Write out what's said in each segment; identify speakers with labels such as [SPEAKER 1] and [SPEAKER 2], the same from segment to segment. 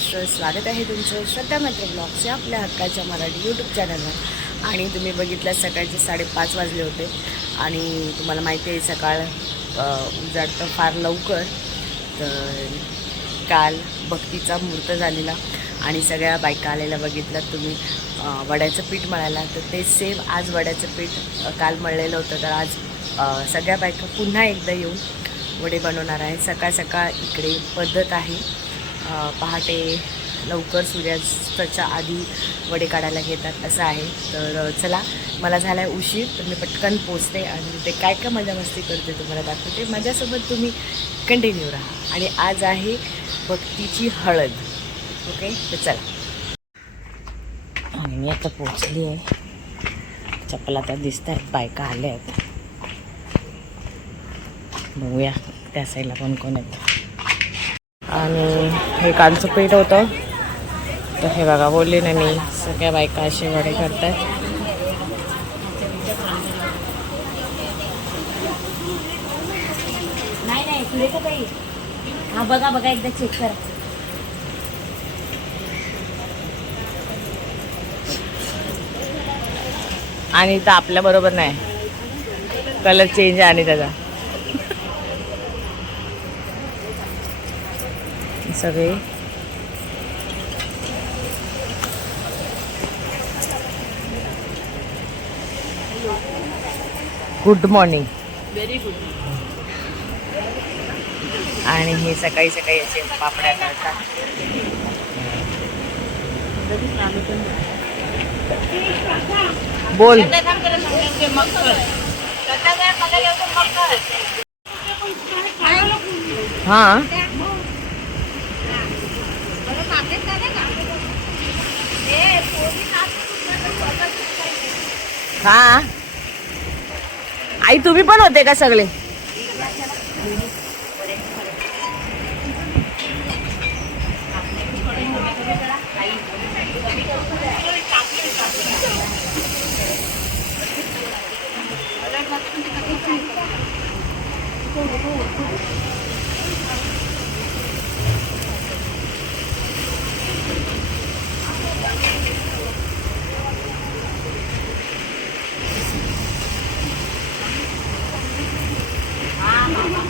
[SPEAKER 1] महाराष्ट्र स्वागत आहे तुमचं श्रद्धा मात्र ब्लॉगच्या आपल्या हक्काच्या मराठी यूट्यूब चॅनलवर आणि तुम्ही बघितलं सकाळचे साडेपाच वाजले होते. आणि तुम्हाला माहिती आहे सकाळ उजाडतं फार लवकर. तर काल भक्तीचा मुहूर्त झालेला. आणि सगळ्या बायका आलेल्या बघितलं तुम्ही. वड्याचं पीठ मळायला. तर ते सेम आज वड्याचं पीठ काल मळलेलं होतं. तर आज सगळ्या बायका पुन्हा एकदा येऊन वडे बनवणार आहे सकाळ सकाळ इकडे पद्धत आहे. पहाटे लवकर सूर्यास्ताच्या आधी वडे काढायला घेतात असं आहे. तर चला मला झाला आहे उशीर तर मी पटकन पोचते आणि ते काय काय मजा मस्ती करते तुम्हाला दाखवते. माझ्यासोबत तुम्ही कंटिन्यू राहा. आणि आज आहे भक्तीची हळद. ओके? तर चला. आणि मी आता पोचली आहे. चप्पल आता दिसत आहेत बायका आल्या आहेत बघूया त्या साईडला कोण कोण आहेत. आणि हे कालचं पीठ होतं. तर हे बघा बोलले ना मी सगळ्या बायका असे वडे करतात.
[SPEAKER 2] हा बघा बघा एकदा चेक करा.
[SPEAKER 1] आणि इथं आपल्या बरोबर नाही. कलर चेंज आहे आणि त्याचा. सगळे. गुड मॉर्निंग
[SPEAKER 2] व्हेरी गुड
[SPEAKER 1] आणि हे सकाळी सकाळी असे पापड्या करतात. बोल. हा. हा? आई तुम्ही पण होते का सगळे?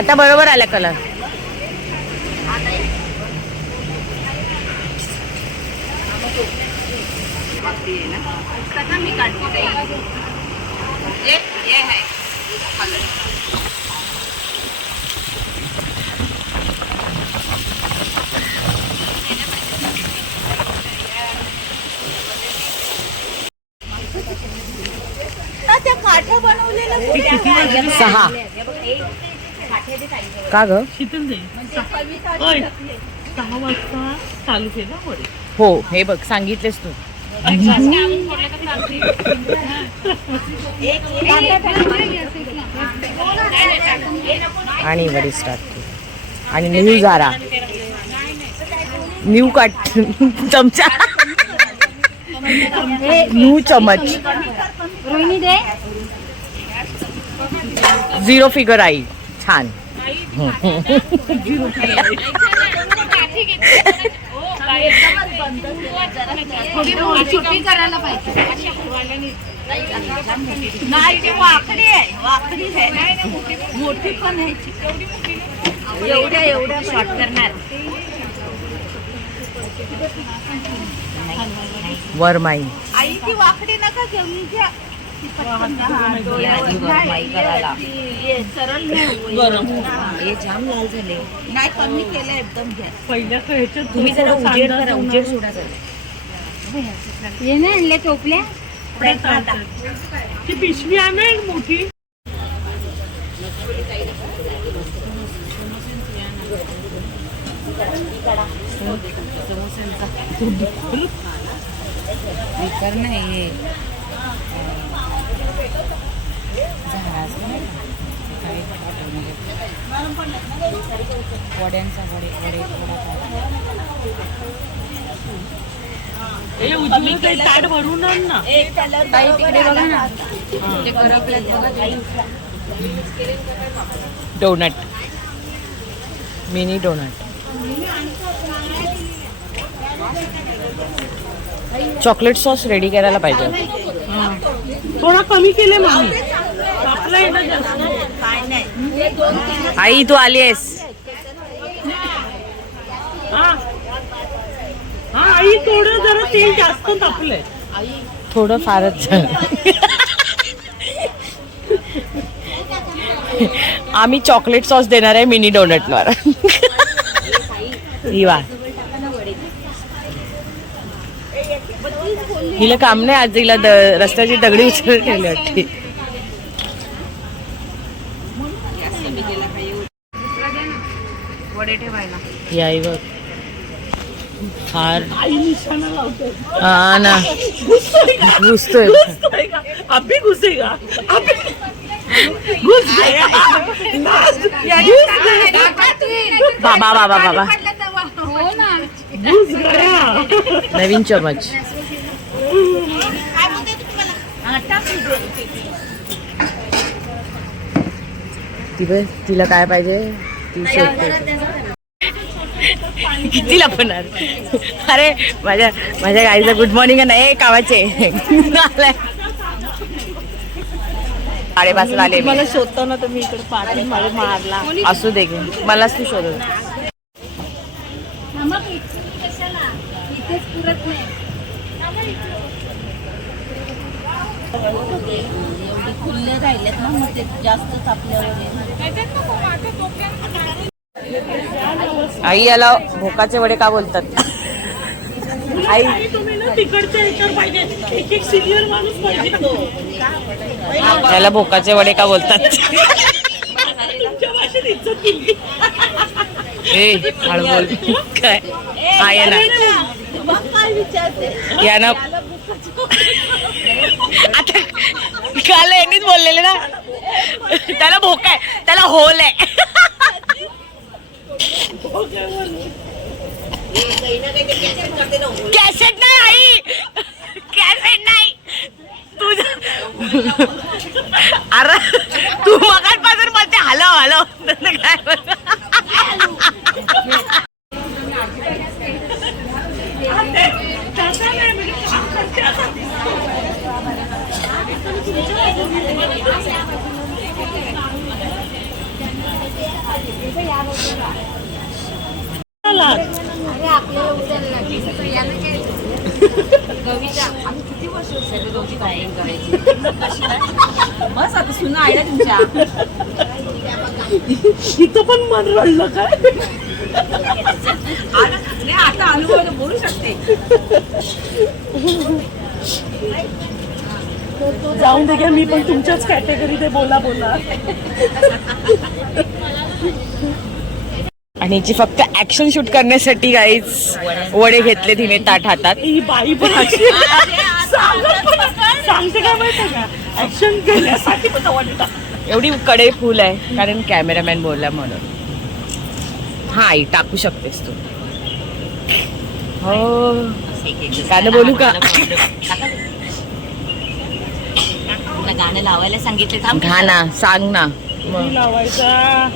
[SPEAKER 1] आता बरोबर आला कलर
[SPEAKER 2] है
[SPEAKER 1] सहा. का ग?
[SPEAKER 3] शीतल दे. ओय. सहा वाजता चालू केलं वडे.
[SPEAKER 1] हो हे बघ सांगितलेस तू. आणि वडी स्टार्ट केली आणि न्यू जारा. न्यू काट चमचा. न्यू चमच.
[SPEAKER 2] रोहिणी दे.
[SPEAKER 1] झिरो फिगर आई. छान.
[SPEAKER 2] छोटी करायला पाहिजे नाही ते वाकडी आहे वाकडी आहे मोठी पण आहे एवढ्या एवढ्या शॉर्ट करणार
[SPEAKER 1] वरमाई.
[SPEAKER 2] आई ती वाकडी नका घेऊन घ्या. सरळ
[SPEAKER 1] हे जाम लाल झाले.
[SPEAKER 2] नाही कमी केलं एकदम घ्या
[SPEAKER 3] पहिल्या ह्याच्यात
[SPEAKER 1] तुम्ही जरा उजेड करा उजेड सोडा जरा.
[SPEAKER 2] हे नाही आणल्या टोपल्या.
[SPEAKER 3] ती पिशवी आहे ना एक मोठी.
[SPEAKER 1] विकर नाही जहाज नाही का? काही हॉटेलमध्ये. वड्यांचा वडे वडे वडापाव.
[SPEAKER 3] उजवी काही ताट भरून आण ना
[SPEAKER 1] ताई तिकडे बघा ना ते करपल्यात बघा ताई. Donut mini donut chocolate sauce ready करायला पाहिजे
[SPEAKER 3] थोडा कमी केले मामी. आपला आहे ना जास्त
[SPEAKER 2] काय नाही
[SPEAKER 1] आई तू आली आहेस.
[SPEAKER 3] हा. हा आई थोडं जरा तेल जास्त तापलंय.
[SPEAKER 1] थोडं फारच. झालं आम्ही चॉकलेट सॉस देणार आहे मिनी डोनटवर ही वा. हिला काम नाही आज हिला रस्त्याची दगडी उचलून ठेवली वाटते. बघ. हा ना. घुसतोय.
[SPEAKER 3] अभी घुसेगा. घुस
[SPEAKER 1] बाबा बाबा बाबा. नवीन चमच ती बघ, तिला काय पाहिजे? ती शोधते किती लपणार अरे माझ्या माझ्या गाईचं गुड मॉर्निंग नाही कावाचे. साडेपाचला आले.
[SPEAKER 3] मला शोधताना तर मी इकडे पाठी मला मारला.
[SPEAKER 1] असू दे गे. मलाच तू शोधत
[SPEAKER 2] एवढे खुल्ले राहिलेत ना मग ते जास्तच आपल्यावर
[SPEAKER 1] आई याला भोकाचे वडे का बोलतात? आई.
[SPEAKER 3] त्याला
[SPEAKER 1] याला भोकाचे वडे का बोलतात? ए काय? आहे ना. आता काल यांनीच बोललेले ना? त्याला भोका आहे. त्याला होल आहे. कॅसेट नाही आई. कॅसेट नाही. तुझ अरे तू मगापासून बोलते हलव हलव काय बोलतो?
[SPEAKER 3] तसं नाही म्हणजे काम करते असं. चला.
[SPEAKER 2] बस आता सुना आहे तुमच्या
[SPEAKER 3] इथं पण मन रडलं काय
[SPEAKER 2] नाही आता अनुभव बोलू शकते
[SPEAKER 3] जाऊन दे घ्या मी पण तुमच्याच कॅटेगरीत बोला बोला
[SPEAKER 1] आणि हिची फक्त ऍक्शन शूट करण्यासाठी काहीच वडे घेतले तिने ताट हातात.
[SPEAKER 3] ही बाई पण अशी सांगत पण सांगते काय माहिती का? ऍक्शन केल्यासाठी पण आवडली टाक.
[SPEAKER 1] एवढी कडे फुल आहे कारण कॅमेरामॅन बोलला म्हणून. हा आई टाकू शकतेस तू. हो. गाणं बोलू का?
[SPEAKER 2] गाणं लावायला सांगितले थांब
[SPEAKER 1] घाना सांग ना.
[SPEAKER 3] मी लावायचा.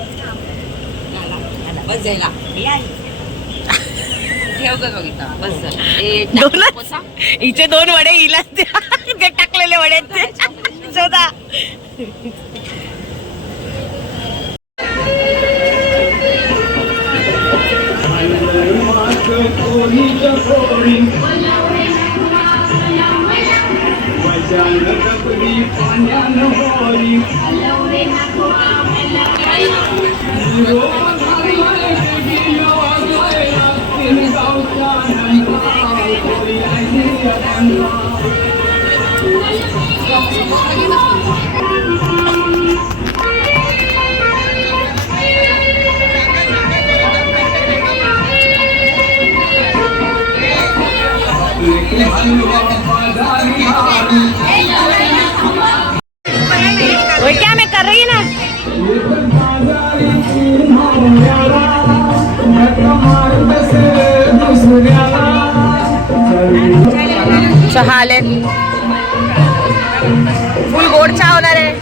[SPEAKER 1] हिचे दोन वडे हिला असते टाकलेले वडे. शोधा. पाण्यान あの。चहा आले फुल गोड चहा होणार आहे.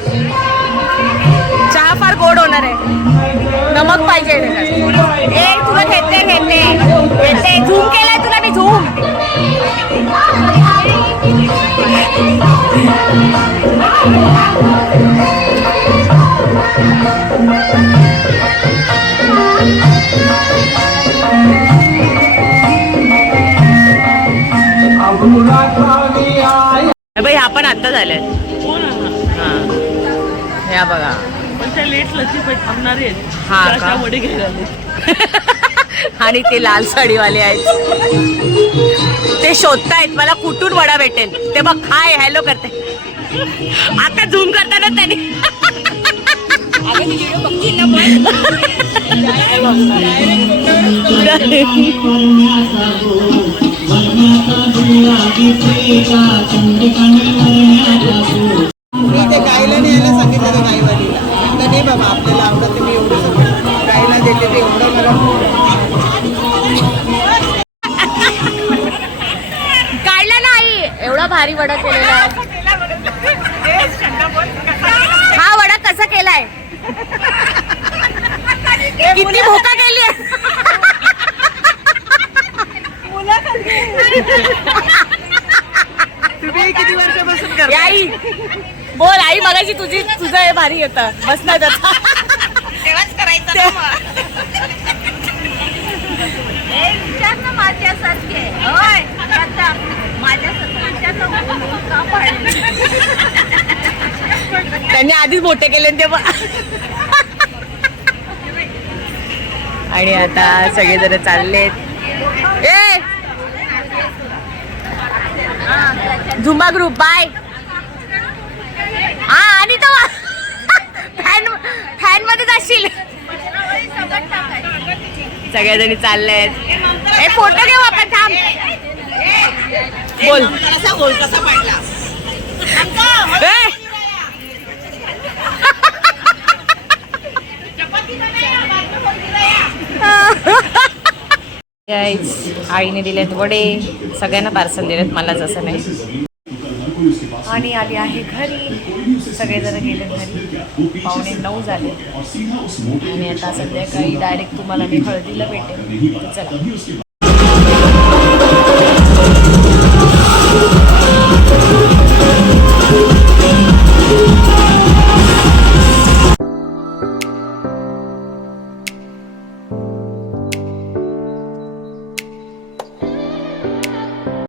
[SPEAKER 1] चहा फार गोड होणार आहे. नमक पाहिजे. ए तुला घेते घेते. घेते. झूम केलाय तुला मी झूम. Thank you. आता झालाय.
[SPEAKER 3] हो. ना
[SPEAKER 1] हा ह्या बघा.
[SPEAKER 3] पण त्या लेट आहेत थांबणारे आहेत?
[SPEAKER 1] हा
[SPEAKER 3] त्या
[SPEAKER 1] का?
[SPEAKER 3] अशा वडे घ्यायला आले.
[SPEAKER 1] आणि ते लाल साडीवाले आहेत. ते शोधतायत मला कुठून वडा भेटेल ते बघ हाय हॅलो करते. आता झूम करताना त्यांनी
[SPEAKER 4] मी ते गायला न्यायला सांगितलं त्या गायवालीला. तर नाही बाबा आपल्याला आवडत मी एवढं सगळं. गायला देते ते एवढं मला
[SPEAKER 1] गायला नाही. एवढा भारी वडा केलेला आहे हा वडा कसा केलाय किती भोका केली
[SPEAKER 4] तुम्ही किती वर्षापासून
[SPEAKER 1] ए, आई बोल आई मगाशी तुझी तुझं हे भारी येतं बस नाही त्याचा
[SPEAKER 2] तेव्हाच करायचं ना मग. ए, विचार ना माझ्यासारखे. होय आता माझ्यासारखे विचार ना बोलून का पाडले?
[SPEAKER 1] त्यांनी आधीच मोठे केले तेव्हा. आणि आता सगळेजण चाललेत. ए! झुंबा ग्रुप बाय हा आणि फॅनमध्ये जाशील. सगळ्याजणी चाललेत. हे फोटो घेऊ आपण थांब. बोल.
[SPEAKER 4] कसा गोल कसा पाडला
[SPEAKER 1] आईने दिलेत वडे. सगळ्यांना पार्सल दिलेत मलाच असं नाही. आणि आली आहे घरी. सगळेजण गेले घरी. पावणे नऊ झाले. आणि आता संध्याकाळी डायरेक्ट तुम्हाला मी हळदीला भेटेल चला.